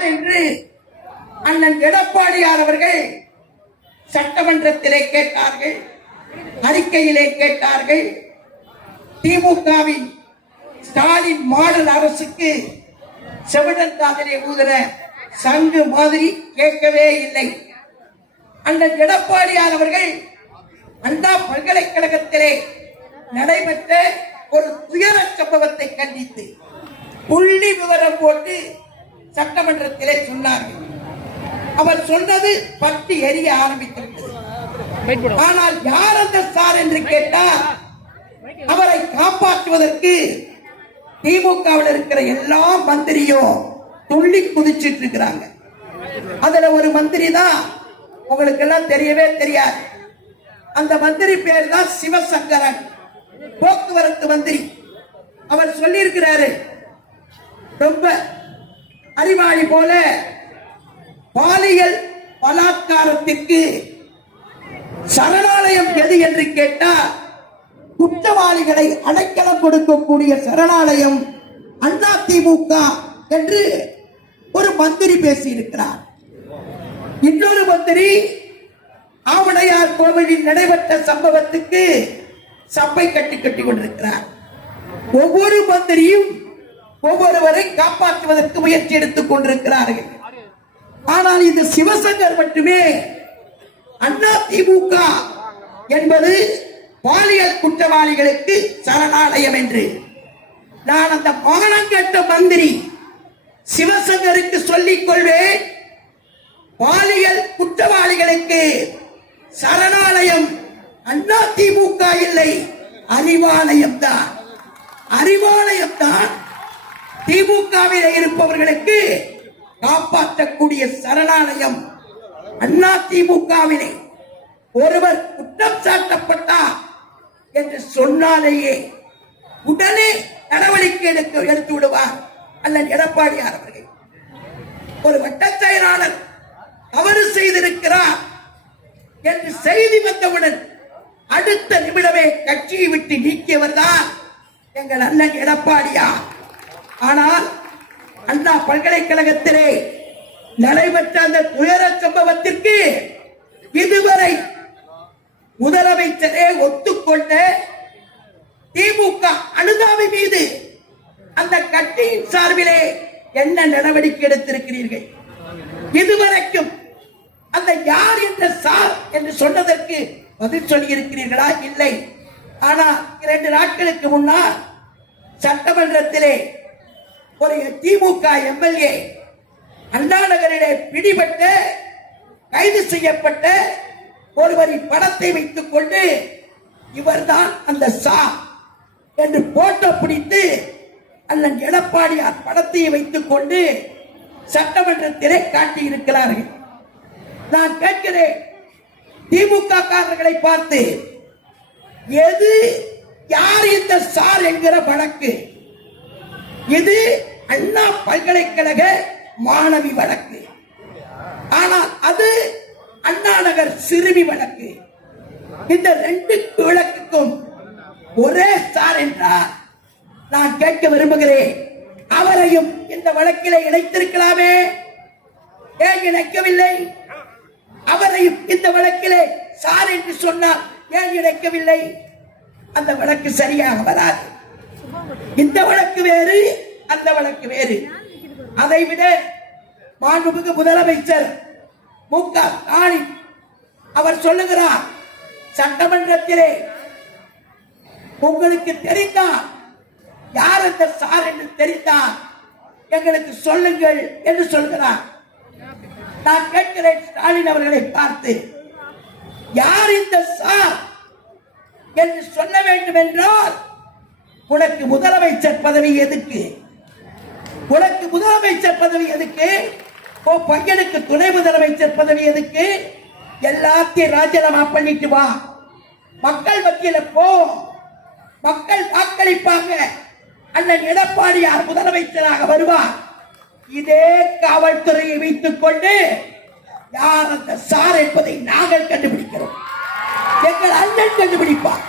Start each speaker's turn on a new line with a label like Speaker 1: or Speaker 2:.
Speaker 1: என்று அண்ணன் எடப்பாடியார் அவர்கள் சட்டமன்றத்திலே கேட்டார்கள் அறிக்கையிலே கேட்டார்கள். திமுகவின் ஸ்டாலின் மாடல் அரசுக்கு செவிடன் காதலை ஊதுற சங்கு மாதிரி கேட்கவே இல்லை. அண்ணன் எடப்பாடியார் அவர்கள் அண்ணா பல்கலைக்கழகத்திலே நடைபெற்ற ஒரு துயர சம்பவத்தை கண்டித்து புள்ளி விவரம் போட்டு சட்டமன்றத்திலே சொன்னார்கள். அவர் சொன்னது பற்றி எரிய ஆரம்பித்திருக்கிறது. ஆனால் யார் அந்த சார் என்று கேட்டால் அவரை காப்பாற்றுவதற்கு திமுகவில் இருக்கிற எல்லா மந்திரியும் துள்ளி குதிச்சிட்டு இருக்கிறாங்க. அதுல ஒரு மந்திரி தான் உங்களுக்கு எல்லாம் தெரியவே தெரியாது. அந்த மந்திரி பேர் தான் சிவசங்கரன் போக்குவரத்து மந்திரி. அவர் சொல்லியிருக்கிறாரு ரொம்ப அறிவாளி போல பாலியல் பலாத்காரத்திற்கு சரணாலயம் எது என்று கேட்டால் குற்றவாளிகளை அடைக்கலம் கொடுக்கக்கூடிய சரணாலயம் அண்ணா திமுக என்று ஒரு மந்திரி பேசியிருக்கிறார். இன்னொரு மந்திரி ஆவடையார் கோவிலில் நடைபெற்ற சம்பவத்துக்கு சப்பை கட்டி கட்டி கொண்டிருக்கிறார். ஒவ்வொரு மந்திரியும் ஒவ்வொருவரை காப்பாற்றுவதற்கு முயற்சி எடுத்துக் கொண்டிருக்கிறார்கள். ஆனால் இந்த சிவசங்கர் மட்டுமே அண்ணா திமுக என்பது பாலியல் குற்றவாளிகளுக்கு சரணாலயம் என்று. நான் அந்த மானங்கட்ட மந்திரி சிவசங்கருக்கு சொல்லிக் கொள்வேன் பாலியல் குற்றவாளிகளுக்கு சரணாலயம் அண்ணா திமுக இல்லை அறிவாலயம் தான் அறிவாலயம் தான் திமுகவில் இருப்பவர்களுக்கு காப்பாற்றக்கூடிய சரணாலயம் அண்ணா திமுகவிலே. ஒருவர் குற்றம் சாட்டப்பட்டார் என்று சொன்னாலேயே உடனே நடவடிக்கை எடுக்க எடுத்து விடுவார் அல்லது எடப்பாடியார் அவர்கள். ஒரு வட்ட செயலாளர் தவறு செய்திருக்கிறார் என்று செய்தி வந்தவுடன் அடுத்த நிமிடமே கட்சியை விட்டு நீக்கியவர் தான் எங்கள் அண்ணன் எடப்பாடியார். ஆனால் அண்ணா பல்கலைக்கழகத்திலே நடைபெற்ற அந்த துயர சம்பவத்திற்கு இதுவரை முதலமைச்சரே ஒத்துக்கொண்ட திமுக அனுதாபி மீது அந்த கட்சியின் சார்பிலே என்ன நடவடிக்கை எடுத்திருக்கிறீர்கள்? இதுவரைக்கும் அந்த யார் என்ற சார் என்று சொன்னதற்கு பதில் சொல்லி இருக்கிறீர்களா இல்லை. ஆனால் இரண்டு நாட்களுக்கு முன்னால் சட்டமன்றத்திலே ஒரு திமுக எம்எல்ஏ அண்ணா நகரிலே பிடிபட்டு கைது செய்யப்பட்ட ஒருவரின் படத்தை வைத்துக் கொண்டு இவர்தான் அந்த சா என்று போட்டோ பிடித்து அண்ணன் எடப்பாடியார் படத்தை வைத்துக் கொண்டு சட்டமன்றத்திலே காட்டியிருக்கிறார்கள். நான் கேட்கிறேன் திமுக காரர்களை பார்த்து எது யார் இந்த சார் என்கிற வழக்கு? இது அண்ணா பல்கலைக்கழக மாணவி வழக்கு. ஆனால் அது அண்ணா நகர் சிறுமி வழக்கு. இந்த ரெண்டு விளக்குக்கும் ஒரே சார் என்றார். நான் கேட்க விரும்புகிறேன். அவரையும் இந்த வழக்கிலே இணைத்திருக்கலாமே? ஏன் இணைக்கவில்லை? அவரையும் இந்த வழக்கிலே சார் என்று சொன்னால் ஏன் இணைக்கவில்லை? அந்த வழக்கு சரியாக வராது. இந்த வழக்கு வேறு அந்த வழக்கு வேறு. அதை விட மாண்புமிகு முதலமைச்சர் மு க ஸ்டாலின் அவர் சொல்லுகிறார் சட்டமன்றத்திலே உங்களுக்கு தெரிந்தால் யார் அந்த சார் என்று தெரிந்தால் எங்களுக்கு சொல்லுங்கள் என்று சொல்கிறார். நான் கேட்கிறேன் ஸ்டாலின் அவர்களை பார்த்து யார் இந்த சார் என்று சொல்ல வேண்டும் என்றால் உனக்கு முதலமைச்சர் பதவி எதுக்கு? உனக்கு முதலமைச்சர் பதவி எதுக்கு? உன் பையனுக்கு துணை முதலமைச்சர் பதவி எதுக்கு? எல்லாத்தையும் ராஜினாமா பண்ணிட்டு வா. மக்கள் மத்தியில போ. மக்கள் வாக்களிப்பாங்க. அண்ணன் எடப்பாடியார் முதலமைச்சராக வருவார். இதே காவல்துறையை வைத்துக் கொண்டு யார் அந்த சார் என்பதை நாங்கள் கண்டுபிடிக்கிறோம். எங்கள் அண்ணன் கண்டுபிடிப்பார்.